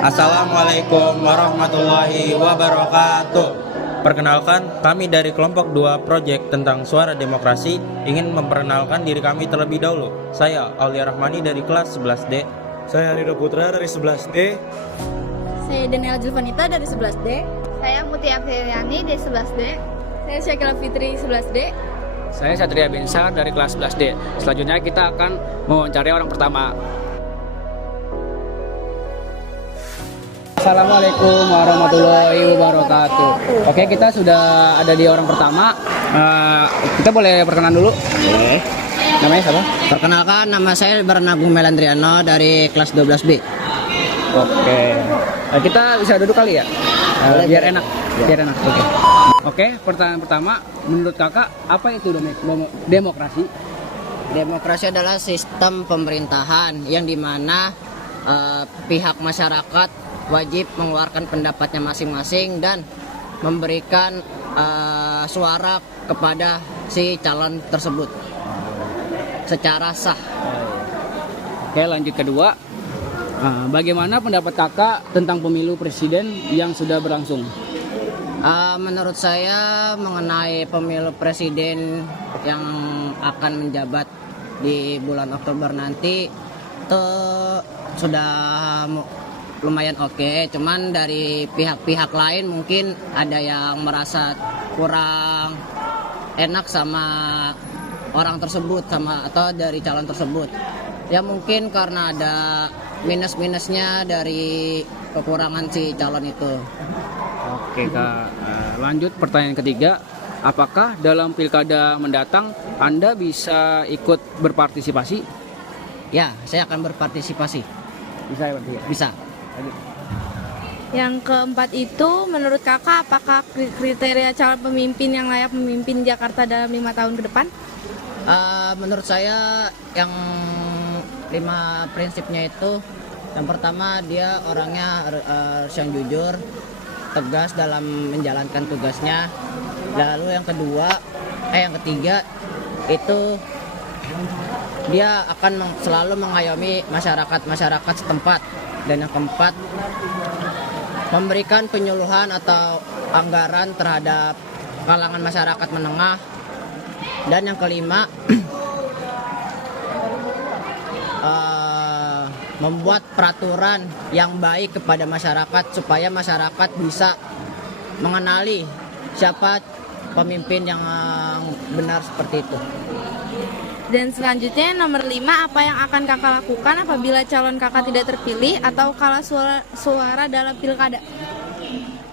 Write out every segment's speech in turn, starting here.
Assalamualaikum warahmatullahi wabarakatuh. Perkenalkan, kami dari kelompok 2 Project tentang suara demokrasi ingin memperkenalkan diri kami terlebih dahulu. Saya Aulia Rahmani dari kelas 11D. Saya Rido Putra dari 11D. Saya Daniela Julvanita dari 11D. Saya Mutia Apriliani dari 11D. Saya Syakila Fitri 11D. Saya Satria Binsar dari kelas 11D. Selanjutnya kita akan mewawancarai orang pertama. Assalamualaikum warahmatullahi wabarakatuh. Oke, kita sudah ada di orang pertama. Kita boleh perkenalan dulu? Boleh. Namanya siapa? Perkenalkan, nama saya Bernagung Melandriano dari kelas 12B. Oke. Kita bisa duduk kali ya? Biar enak. Biar enak. Oke, pertanyaan pertama, menurut kakak apa itu demokrasi? Demokrasi adalah sistem pemerintahan yang dimana pihak masyarakat wajib mengeluarkan pendapatnya masing-masing dan memberikan suara kepada si calon tersebut secara sah. Oke, lanjut kedua. Bagaimana pendapat kakak tentang pemilu presiden yang sudah berlangsung? Menurut saya mengenai pemilu presiden yang akan menjabat di bulan Oktober nanti itu sudah lumayan oke. Cuman dari pihak-pihak lain mungkin ada yang merasa kurang enak sama orang tersebut atau dari calon tersebut. Ya mungkin karena ada minus-minusnya dari kekurangan si calon itu. Oke kak, lanjut pertanyaan ketiga. Apakah dalam pilkada mendatang Anda bisa ikut berpartisipasi? Ya, saya akan berpartisipasi. Bisa ya berarti ya? Bisa. Yang keempat itu, menurut kakak apakah kriteria calon pemimpin yang layak memimpin Jakarta dalam 5 tahun ke depan? Menurut saya yang 5 prinsipnya itu, yang pertama dia orangnya harus yang jujur, tegas dalam menjalankan tugasnya. Lalu yang ketiga itu dia akan selalu mengayomi masyarakat setempat. Dan yang keempat, memberikan penyuluhan atau anggaran terhadap kalangan masyarakat menengah. Dan yang kelima, membuat peraturan yang baik kepada masyarakat supaya masyarakat bisa mengenali siapa pemimpin yang benar seperti itu. Dan selanjutnya nomor 5, apa yang akan kakak lakukan apabila calon kakak tidak terpilih atau kalah suara dalam pilkada?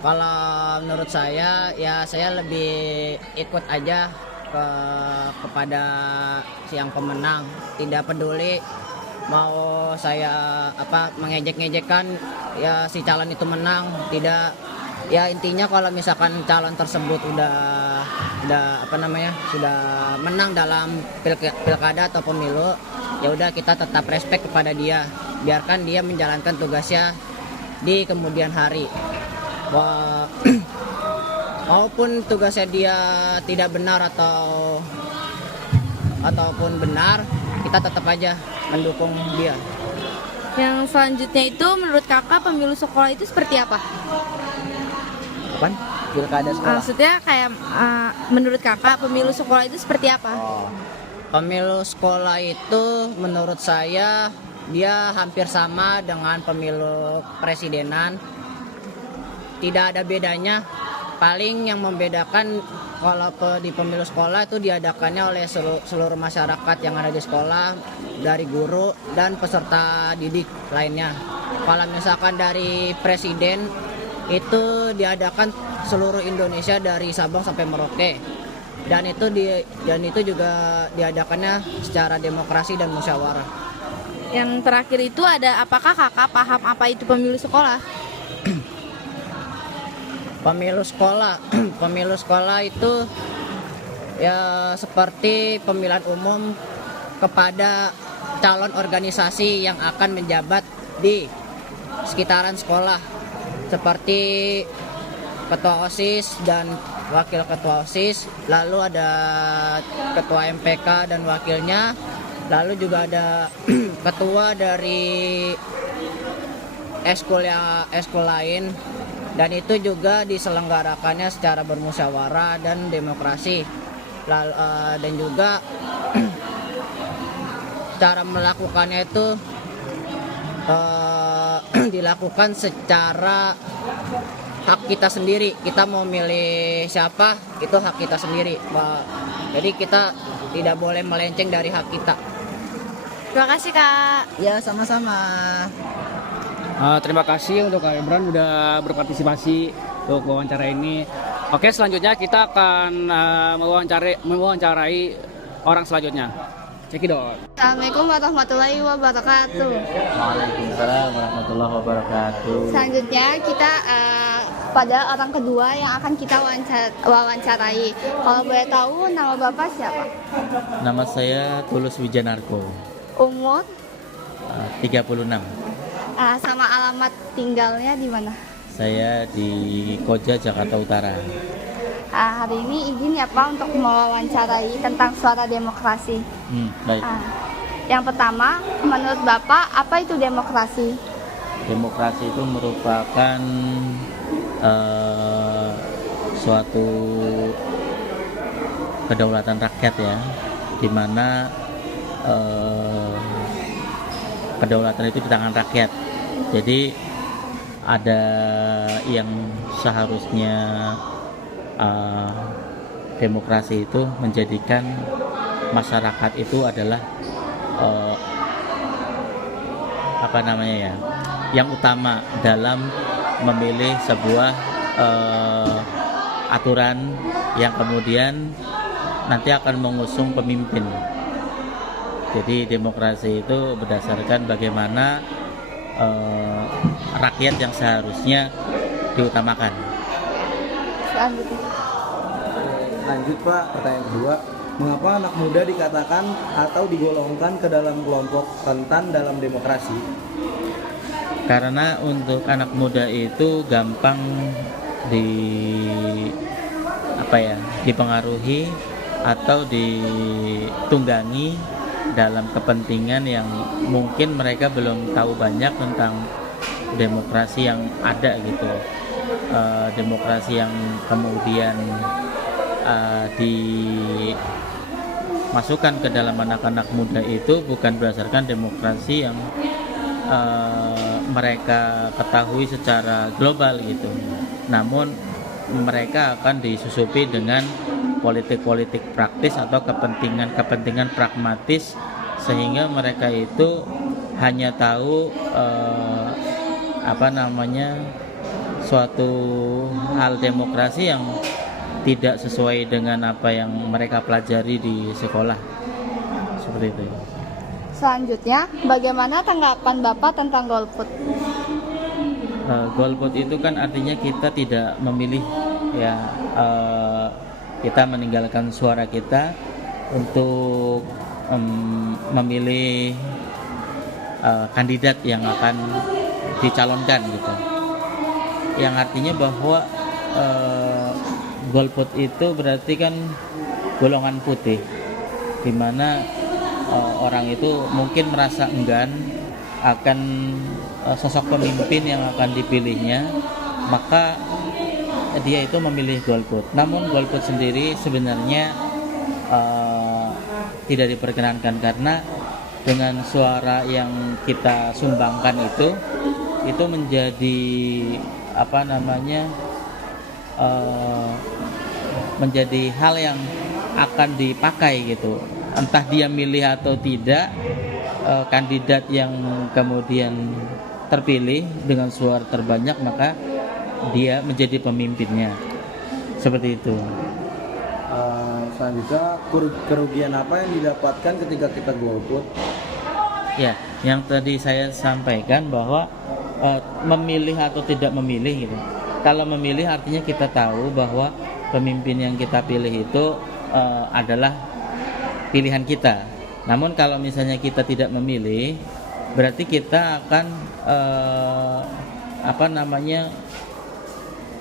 Kalau menurut saya, ya saya lebih ikut aja kepada yang pemenang. Tidak peduli mau saya mengejek-ngejekkan ya si calon itu menang, tidak. Ya intinya kalau misalkan calon tersebut sudah menang dalam pilkada atau pemilu, ya udah kita tetap respect kepada dia, biarkan dia menjalankan tugasnya di kemudian hari. Maupun tugasnya dia tidak benar ataupun benar, kita tetap aja mendukung dia. Yang selanjutnya itu, menurut kakak pemilu sekolah itu seperti apa? Pilkada sekolah. Maksudnya kayak menurut kakak pemilu sekolah itu seperti apa? Pemilu sekolah itu menurut saya dia hampir sama dengan pemilu presidenan. Tidak ada bedanya. Paling yang membedakan kalau di pemilu sekolah itu diadakannya oleh seluruh masyarakat yang ada di sekolah, dari guru dan peserta didik lainnya. Kalau misalkan dari presiden itu diadakan seluruh Indonesia dari Sabang sampai Merauke, dan itu juga diadakannya secara demokrasi dan musyawarah. Yang terakhir itu ada, apakah kakak paham apa itu pemilu sekolah? Pemilu sekolah itu ya seperti pemilihan umum kepada calon organisasi yang akan menjabat di sekitaran sekolah, seperti ketua OSIS dan wakil ketua OSIS, lalu ada ketua MPK dan wakilnya, lalu juga ada ketua dari ekskul lain, dan itu juga diselenggarakannya secara bermusyawarah dan demokrasi. Dan juga cara melakukannya itu dilakukan secara hak kita sendiri. Kita mau milih siapa, itu hak kita sendiri. Jadi kita tidak boleh melenceng dari hak kita. Terima kasih Kak. Ya, sama-sama. Terima kasih untuk Kak Imran udah berpartisipasi untuk wawancara ini. Oke, selanjutnya kita akan mewawancarai orang selanjutnya. Cekidot. Assalamualaikum warahmatullahi wabarakatuh. Waalaikumsalam warahmatullahi wabarakatuh. Selanjutnya kita pada orang kedua yang akan kita wawancarai. Kalau boleh tahu nama Bapak siapa? Nama saya Tulus Wijanarko, Umur, 36. sama alamat tinggalnya di mana? Saya di Koja, Jakarta Utara. Hari ini izin ya Pak untuk mewawancarai tentang suara demokrasi. Baik. Yang pertama, menurut Bapak apa itu demokrasi? Demokrasi itu merupakan suatu kedaulatan rakyat ya, di mana kedaulatan itu di tangan rakyat. Jadi ada yang seharusnya demokrasi itu menjadikan masyarakat itu adalah yang utama dalam memilih sebuah aturan yang kemudian nanti akan mengusung pemimpin. Jadi demokrasi itu berdasarkan bagaimana rakyat yang seharusnya diutamakan. Lanjut Pak, pertanyaan kedua. Mengapa anak muda dikatakan atau digolongkan ke dalam kelompok rentan dalam demokrasi? Karena untuk anak muda itu gampang dipengaruhi atau ditunggangi dalam kepentingan yang mungkin mereka belum tahu banyak tentang demokrasi yang ada gitu. Demokrasi yang kemudian dimasukkan ke dalam anak-anak muda itu bukan berdasarkan demokrasi yang mereka ketahui secara global gitu. Namun mereka akan disusupi dengan politik-politik praktis atau kepentingan pragmatis, sehingga mereka itu hanya tahu suatu hal demokrasi yang tidak sesuai dengan apa yang mereka pelajari di sekolah, seperti itu. Selanjutnya, bagaimana tanggapan Bapak tentang golput? Golput itu kan artinya kita tidak memilih ya, kita meninggalkan suara kita untuk memilih kandidat yang akan dicalonkan gitu. Yang artinya bahwa golput itu berarti kan golongan putih, di mana orang itu mungkin merasa enggan akan sosok pemimpin yang akan dipilihnya, maka dia itu memilih golput. Namun golput sendiri sebenarnya tidak diperkenankan, karena dengan suara yang kita sumbangkan itu menjadi menjadi hal yang akan dipakai gitu. Entah dia milih atau tidak, kandidat yang kemudian terpilih dengan suara terbanyak, maka dia menjadi pemimpinnya. Seperti itu. Selanjutnya, kerugian apa yang didapatkan ketika kita golput? Ya, yang tadi saya sampaikan bahwa memilih atau tidak memilih gitu. Kalau memilih artinya kita tahu bahwa pemimpin yang kita pilih itu adalah pilihan kita. Namun kalau misalnya kita tidak memilih, berarti kita akan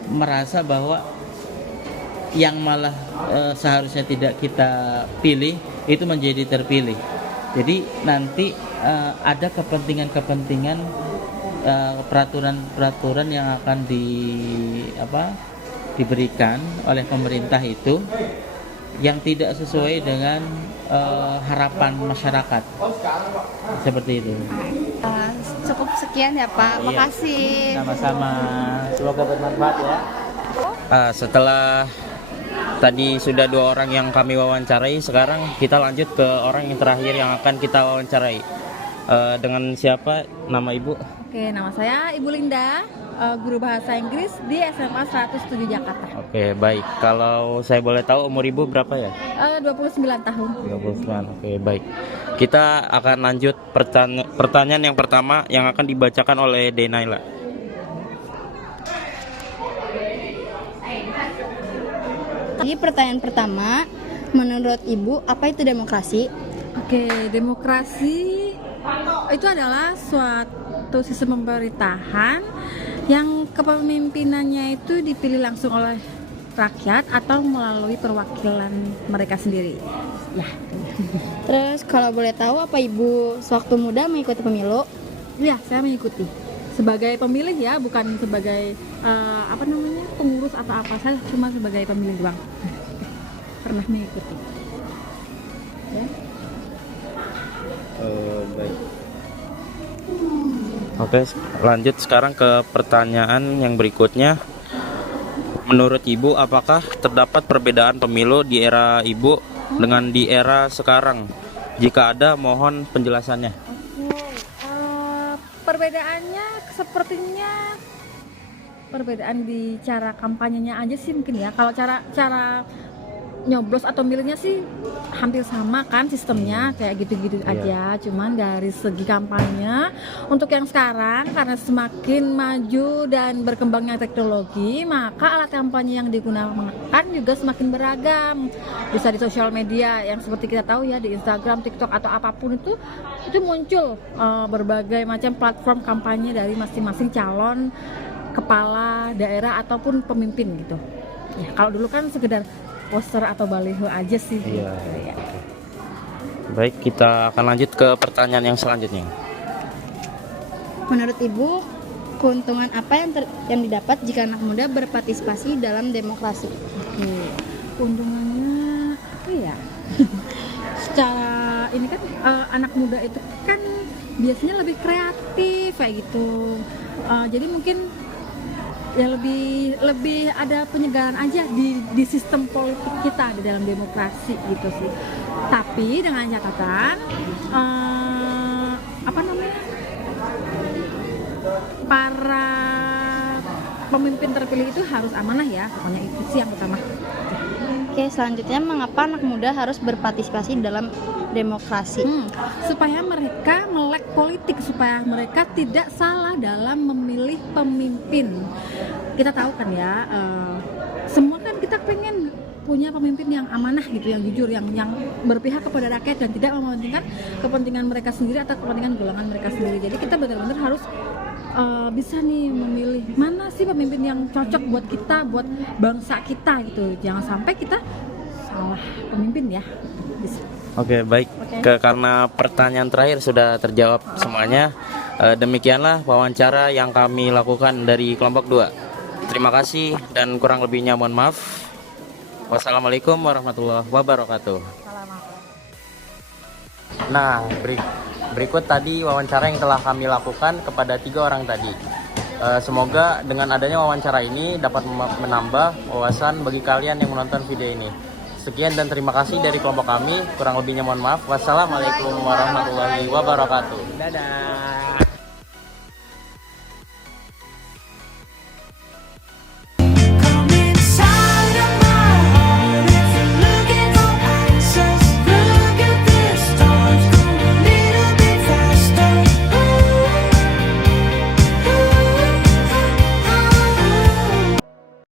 merasa bahwa yang malah seharusnya tidak kita pilih itu menjadi terpilih. Jadi nanti ada kepentingan-kepentingan peraturan-peraturan yang akan diberikan oleh pemerintah itu yang tidak sesuai dengan harapan masyarakat, seperti itu. Cukup sekian ya Pak, makasih. Sama-sama, semoga bermanfaat ya. Setelah tadi sudah 2 orang yang kami wawancarai, sekarang kita lanjut ke orang yang terakhir yang akan kita wawancarai. Dengan siapa? Nama Ibu? Oke, nama saya Ibu Linda, guru bahasa Inggris di SMA 107 Jakarta. Oke, baik. Kalau saya boleh tahu umur Ibu berapa ya? 29 tahun. 29. Oke, baik. Kita akan lanjut pertanyaan yang pertama yang akan dibacakan oleh Denaila. Jadi pertanyaan pertama, menurut Ibu apa itu demokrasi? Oke, demokrasi itu adalah suatu sistem pemerintahan yang kepemimpinannya itu dipilih langsung oleh rakyat atau melalui perwakilan mereka sendiri. Ya. Terus kalau boleh tahu apa Ibu sewaktu muda mengikuti pemilu? Ya, saya mengikuti sebagai pemilih ya, bukan sebagai pengurus atau apa. Saya cuma sebagai pemilih doang. Pernah mengikuti. Ya. Baik. Oke, lanjut sekarang ke pertanyaan yang berikutnya. Menurut Ibu, apakah terdapat perbedaan pemilu di era Ibu dengan di era sekarang? Jika ada, mohon penjelasannya. Perbedaannya sepertinya perbedaan di cara kampanyenya aja sih mungkin ya. Kalau cara nyoblos atau milihnya sih hampir sama kan sistemnya, kayak gitu-gitu aja. Cuman dari segi kampanye untuk yang sekarang, karena semakin maju dan berkembangnya teknologi, maka alat kampanye yang digunakan juga semakin beragam. Bisa di sosial media yang seperti kita tahu ya, di Instagram, TikTok atau apapun itu muncul berbagai macam platform kampanye dari masing-masing calon kepala daerah ataupun pemimpin gitu. Ya, kalau dulu kan sekedar poster atau baliho aja sih. Iya. Gitu, ya. Baik, kita akan lanjut ke pertanyaan yang selanjutnya. Menurut Ibu, keuntungan apa yang didapat jika anak muda berpartisipasi dalam demokrasi? Oke. Keuntungannya apa ya? Secara ini kan anak muda itu kan biasanya lebih kreatif kayak gitu. Jadi mungkin ya lebih ada penyegaran aja di sistem politik kita di dalam demokrasi gitu sih. Tapi dengan catatan para pemimpin terpilih itu harus amanah ya, pokoknya itu sih yang utama. Oke, selanjutnya mengapa anak muda harus berpartisipasi dalam demokrasi? Supaya mereka melek politik, supaya mereka tidak salah dalam memilih pemimpin. Kita tahu kan ya, semua kan kita pengen punya pemimpin yang amanah gitu, yang jujur, yang berpihak kepada rakyat dan tidak mementingkan kepentingan mereka sendiri atau kepentingan golongan mereka sendiri. Jadi kita benar-benar harus bisa nih memilih mana sih pemimpin yang cocok buat kita, buat bangsa kita gitu. Jangan sampai kita salah pemimpin ya. Oke, baik. Karena pertanyaan terakhir sudah terjawab semuanya, demikianlah wawancara yang kami lakukan dari kelompok 2. Terima kasih dan kurang lebihnya mohon maaf. Wassalamualaikum warahmatullahi wabarakatuh. Nah, berikut tadi wawancara yang telah kami lakukan kepada 3 orang tadi. Semoga dengan adanya wawancara ini dapat menambah wawasan bagi kalian yang menonton video ini. Sekian dan terima kasih dari kelompok kami. Kurang lebihnya mohon maaf. Wassalamualaikum warahmatullahi wabarakatuh. Dadah.